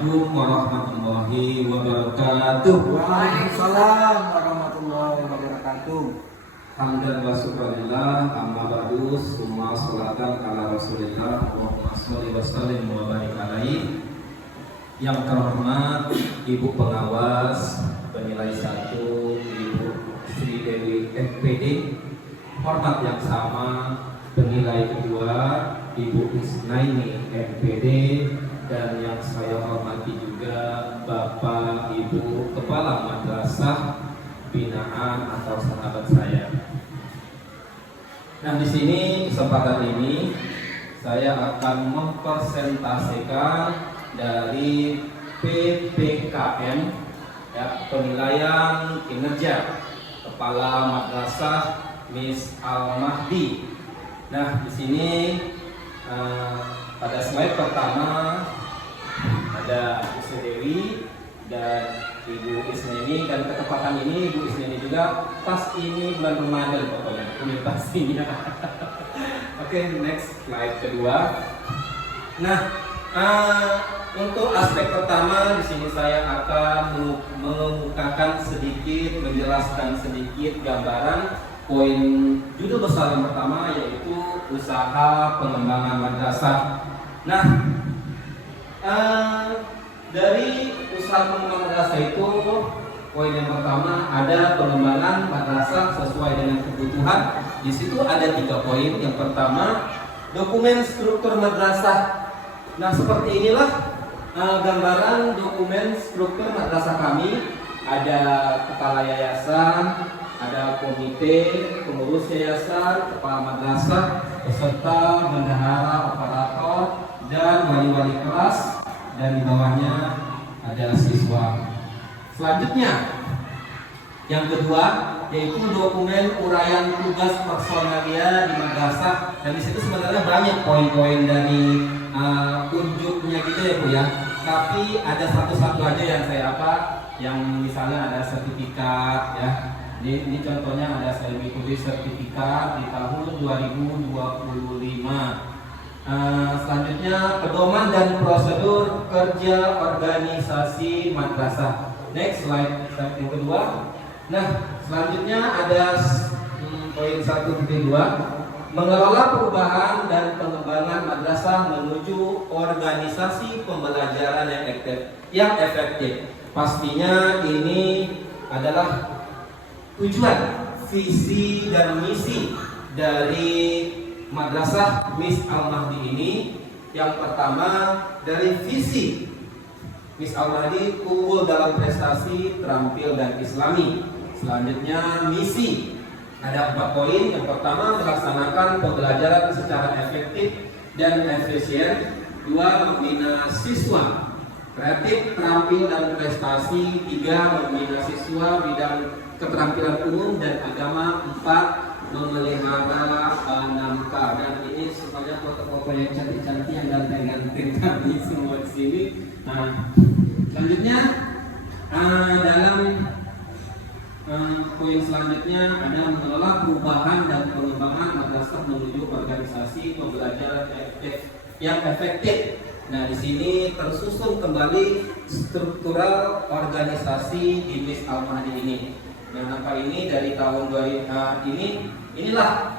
Assalamualaikum warahmatullahi wabarakatuh. Waalaikumsalam warahmatullahi wabarakatuh. Hamdan wa syukurillah, amma ba'du, summa sholatan ala rasulillah, Allahumma sholli wa sallim wa barik alaihi. Yang terhormat Ibu Pengawas Penilai 1 Ibu Sri Dewi FPD, hormat yang sama Penilai kedua Ibu Isnaini FPD, dan yang saya hormati juga Bapak Ibu Kepala Madrasah Binaan atau sahabat saya. Nah, di sini kesempatan ini saya akan mempresentasikan dari PPKM, ya, penilaian kinerja Kepala Madrasah Miss Al-Mahdi. Nah, di sini pada slide pertama ada Ibu Sri Dewi dan Ibu Isnaini, dan ketepatan ini Ibu Isnaini juga pas ini bulan Ramadan pokoknya ini pastinya. Oke, next slide kedua. Nah, untuk aspek pertama di sini saya akan mengemukakan sedikit, menjelaskan sedikit gambaran poin judul besar yang pertama, yaitu usaha pengembangan madrasah. Nah, dari usaha pengembangan madrasah itu poin yang pertama ada pengembangan madrasah sesuai dengan kebutuhan. Di situ ada 3 poin. Yang pertama, dokumen struktur madrasah. Nah, seperti inilah gambaran dokumen struktur madrasah kami. Ada kepala yayasan, ada komite, pengurus yayasan, kepala madrasah, peserta, bendahara, operator, dan wali-wali kelas, dan di bawahnya ada siswa. Selanjutnya, yang kedua yaitu dokumen uraian tugas personalia di madrasah, dan di situ sebenarnya banyak poin-poin dari unjuknya gitu ya Bu ya. Tapi ada satu-satu aja yang saya yang misalnya ada sertifikat ya. Ini contohnya ada saya mengikuti sertifikat di tahun 2025. Selanjutnya pedoman dan prosedur kerja organisasi madrasah. Next slide yang kedua. Nah, selanjutnya ada poin 1.2, mengelola perubahan dan pengembangan madrasah menuju organisasi pembelajaran yang efektif. Pastinya ini adalah tujuan, visi dan misi dari Madrasah Miss Al-Mahdi ini. Yang pertama, dari visi Miss Al-Mahdi, unggul dalam prestasi, terampil dan islami. Selanjutnya, misi. Ada 4 poin. Yang pertama, melaksanakan pembelajaran secara efektif dan efisien. 2, membina siswa kreatif, terampil dan prestasi. 3, membina siswa bidang keterampilan umum dan agama. 4, memelihara nafkah. Dan ini semuanya foto-foto yang cantik-cantik yang ganteng-ganteng tadi semua di sini. Nah, selanjutnya dalam poin selanjutnya ada mengelola perubahan dan pengembangan madrasah menuju organisasi pembelajaran yang efektif. Nah, di sini tersusun kembali struktural organisasi di Miss Al-Mahdi ini. Nah, maka ini dari tahun 2000 inilah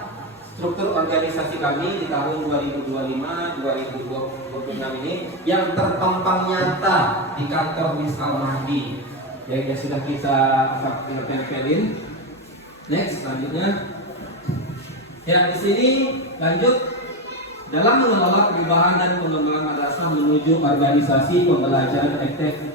struktur organisasi kami di tahun 2025-2026 ini yang terpampang nyata di kantor Miss Al-Mahdi. Ya, sudah kita tempelin. Next, selanjutnya. Ya, di sini lanjut. Dalam mengelola perubahan dan pengembangan madrasah menuju organisasi pembelajaran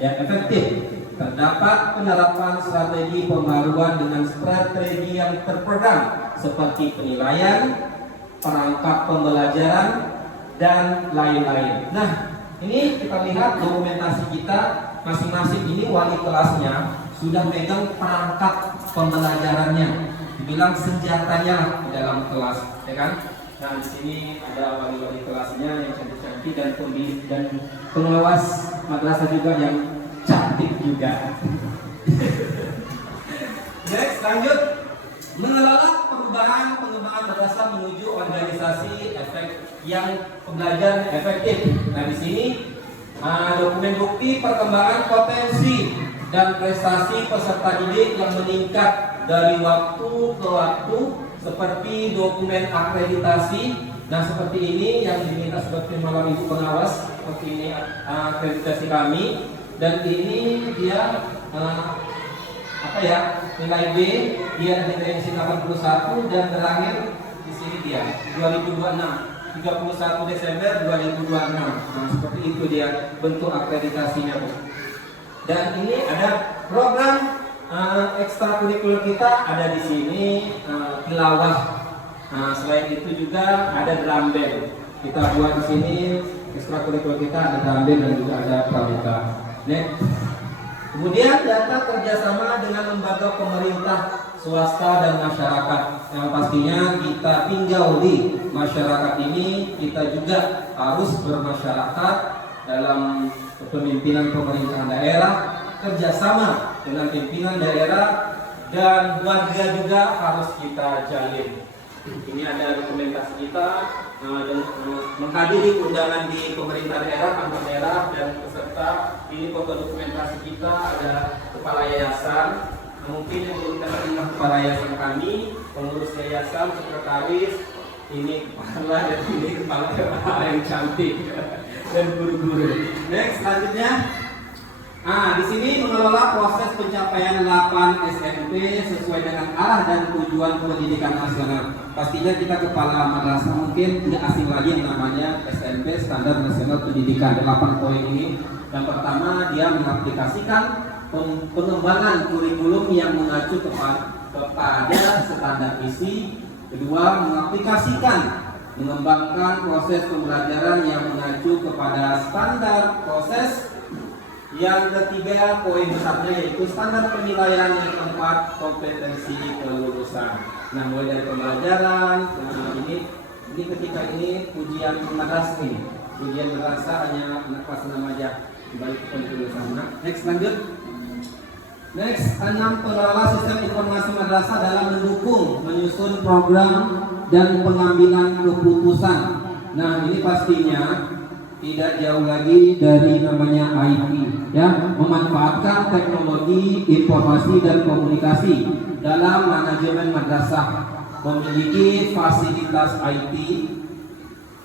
yang efektif, terdapat penerapan strategi pembaruan dengan strategi yang terprogram seperti penilaian, perangkat pembelajaran, dan lain-lain. Nah, ini kita lihat dokumentasi kita masing-masing ini wali kelasnya sudah megang perangkat pembelajarannya, dibilang senjatanya di dalam kelas, ya kan? Nah, di sini ada wali-wali kelasnya yang cantik-cantik dan pengawas madrasah juga yang cantik juga. Next, lanjut. Mengelola perubahan pengembangan madrasah menuju organisasi yang pembelajaran efektif. Nah, di sini Dokumen bukti perkembangan potensi dan prestasi peserta didik yang meningkat dari waktu ke waktu, seperti dokumen akreditasi. Nah, seperti ini yang diminta seperti malam ibu pengawas, seperti ini akreditasi kami, dan ini dia nilai B, dia nilai 81 dan terakhir di sini dia 2026. 31 Desember 2026. Nah, seperti itu dia bentuk akreditasinya, Bu. Dan ini ada program ekstrakurikuler kita ada di sini, tilawah. Nah, selain itu juga ada drum band. Kita buat di sini ekstrakurikuler kita ada drum band dan juga ada pramuka. Next. Kemudian data kerjasama dengan lembaga pemerintah, swasta dan masyarakat. Yang pastinya kita tinggal di masyarakat ini, kita juga harus bermasyarakat dalam kepemimpinan pemerintahan daerah, kerjasama dengan pimpinan daerah dan warga juga harus kita jalin. Ini ada dokumentasi kita menghadiri undangan di pemerintah daerah, kantor daerah dan peserta. Ini foto dokumentasi kita, ada kepala yayasan. Mungkin yang belum terima kepala yayasan kami, pengurus yayasan, sekretaris, ini kepala dan ini kepala yang cantik dan guru-guru. Next, selanjutnya. Di sini mengelola proses pencapaian 8 SMP sesuai dengan arah dan tujuan pendidikan nasional. Pastinya kita kepala madrasah mungkin tidak asing lagi yang namanya SMP, Standar Nasional Pendidikan. 8 poin ini. Yang pertama, dia mengaplikasikan pengembangan kurikulum yang mengacu kepada standar isi. Kedua, mengembangkan proses pembelajaran yang mengacu kepada standar proses. Yang ketiga, poin besarnya yaitu standar penilaian. Yang keempat, kompetensi kelulusan. Nah, mulai dari pembelajaran, ini ketika ini ujian madrasah nih. Ujian madrasah hanya anak kelas 6 aja, balik ke kelulusan. Nah, next lanjut. Next, 6 pengelola sistem informasi madrasah dalam mendukung, menyusun program dan pengambilan keputusan. Nah, ini pastinya tidak jauh lagi dari namanya IT, ya, memanfaatkan teknologi informasi dan komunikasi dalam manajemen madrasah, memiliki fasilitas IT.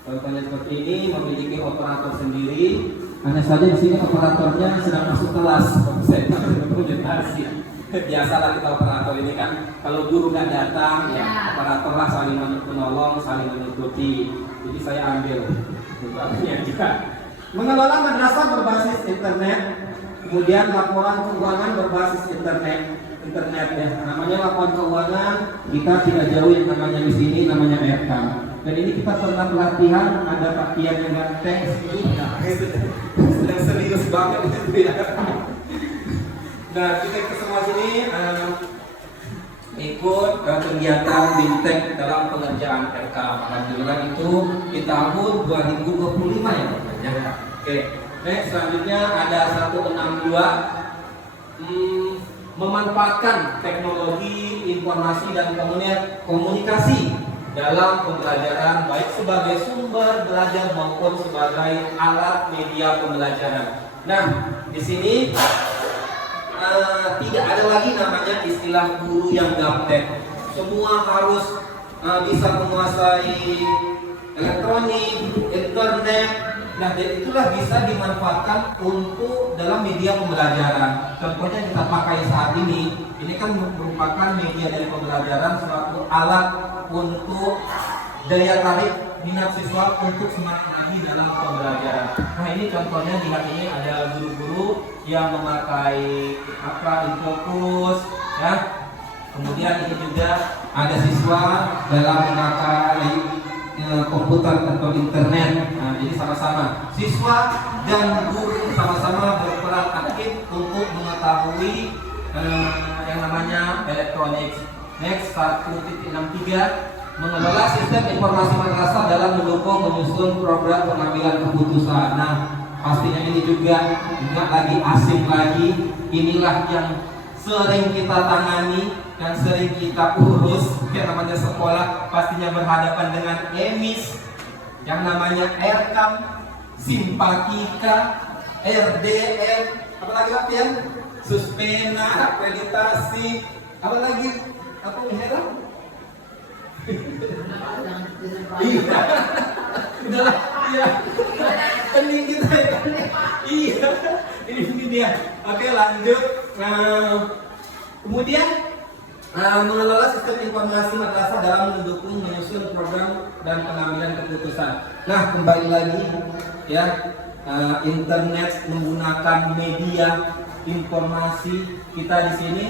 Contohnya seperti ini, memiliki operator sendiri. Hanya saja di sini operatornya sedang masuk kelas, saya presentasi. Biasalah kita operator ini kan, kalau guru nggak datang, ya operator lah saling menolong, saling menutupi. Jadi saya ambil. Mengelola madrasah berbasis internet, kemudian laporan keuangan berbasis internet ya. Namanya laporan keuangan, kita tidak jauh yang namanya di sini namanya RK. Dan ini kita pernah pelatihan, ada Pak Tian yang ganteng, sedang serius banget itu ya. Nah, kita ke semua sini ikut kegiatan BIMTEK dalam pengerjaan RK. Alhamdulillah itu di tahun 2025 ya. Oke. Next, selanjutnya ada 162, memanfaatkan teknologi informasi dan komunikasi dalam pembelajaran, baik sebagai sumber belajar maupun sebagai alat media pembelajaran. Nah, di sini tidak ada lagi namanya istilah guru yang gaptek. Semua harus bisa menguasai elektronik, internet. Nah, dan itulah bisa dimanfaatkan untuk dalam media pembelajaran. Contohnya kita pakai saat ini kan merupakan media dari pembelajaran, suatu alat untuk daya tarik minat siswa untuk semangat lagi dalam pembelajaran. Nah, ini contohnya di ini ada guru-guru yang memakai Infokus, ya. Kemudian ini juga ada siswa dalam memakai komputer atau internet. Nah, jadi sama-sama siswa dan guru sama-sama berperan aktif untuk mengetahui yang namanya elektronik. Next, 1.63, mengelola sistem informasi madrasah dalam mendukung menyusun program pengambilan keputusan. Nah, pastinya ini juga nggak lagi asing lagi. Inilah yang sering kita tangani dan sering kita urus. Yang namanya sekolah pastinya berhadapan dengan emis, yang namanya Erkam, Simpatika, RDM, apa lagi Pak Pian? Suspena, akreditasi, apa lagi? Apa ini kan? Iya, udahlah, iya. Pening kita ya. Iya, ini dia. Oke lanjut. Kemudian mengelola sistem informasi madrasah dalam mendukung menyusun program dan pengambilan keputusan. Nah kembali lagi ya, internet menggunakan media informasi kita di sini.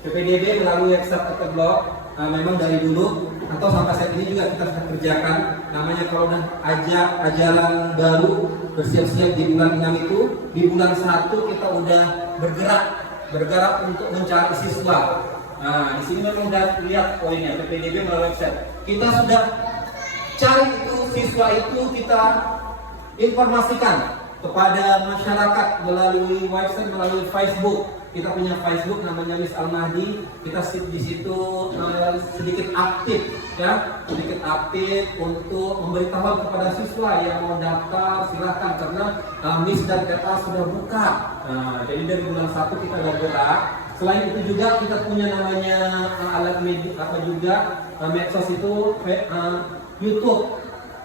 PPDB melalui website atau blog memang dari dulu atau sampai saat ini juga kita sudah kerjakan. Namanya kalau udah ajaran baru bersiap-siap di bulan 6 itu, di bulan 1 kita udah bergerak untuk mencari siswa. Nah, di sini memang udah lihat poinnya PPDB melalui website. Kita sudah cari itu siswa itu, kita informasikan kepada masyarakat melalui website, melalui Facebook. Kita punya Facebook namanya Miss Al-Mahdi. Kita di situ sedikit aktif ya, sedikit aktif untuk memberitahu kepada siswa yang mau daftar silahkan karena Miss dan KTA sudah buka. Jadi dari bulan 1 kita udah gerak. Selain itu juga kita punya namanya alat media apa juga medsos itu YouTube.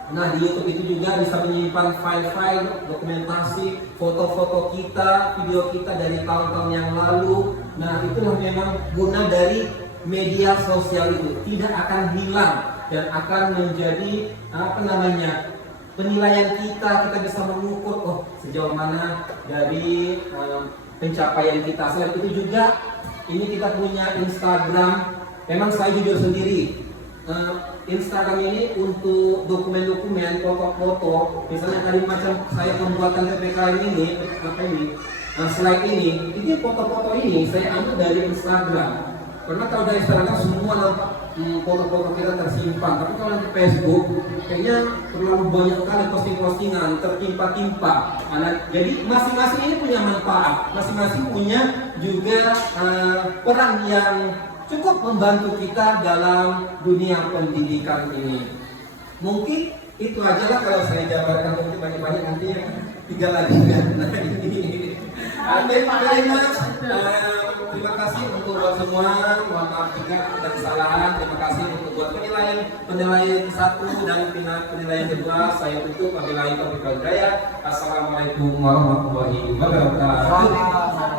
Nah di YouTube itu juga bisa menyimpan file-file dokumentasi foto-foto kita, video kita dari tahun-tahun yang lalu. Nah itulah memang guna dari media sosial itu, tidak akan hilang dan akan menjadi penilaian kita bisa mengukur sejauh mana dari pencapaian kita. Selain itu juga ini kita punya Instagram. Memang saya jujur sendiri, Instagram ini untuk dokumen-dokumen, foto-foto, misalnya tadi macam saya pembuatan PPKM ini, slide ini foto-foto ini saya ambil dari Instagram. Karena kalau dari Instagram semua foto-foto kita tersimpan, tapi kalau di Facebook kayaknya terlalu banyak sekali posting-postingan tertimpa-timpa. Jadi masing-masing ini punya manfaat, masing-masing punya juga peran yang cukup membantu kita dalam dunia pendidikan ini. Mungkin itu aja lah kalau saya jabarkan, mungkin banyak-banyak nanti yang 3 lagi kan. Terima kasih untuk buat semua. Mohon maaf juga ada kesalahan. Terima kasih untuk buat penilaian 1 dan penilaian 2. Saya tutup. Wabillahi taufiq wal hidayah. Assalamualaikum warahmatullahi wabarakatuh.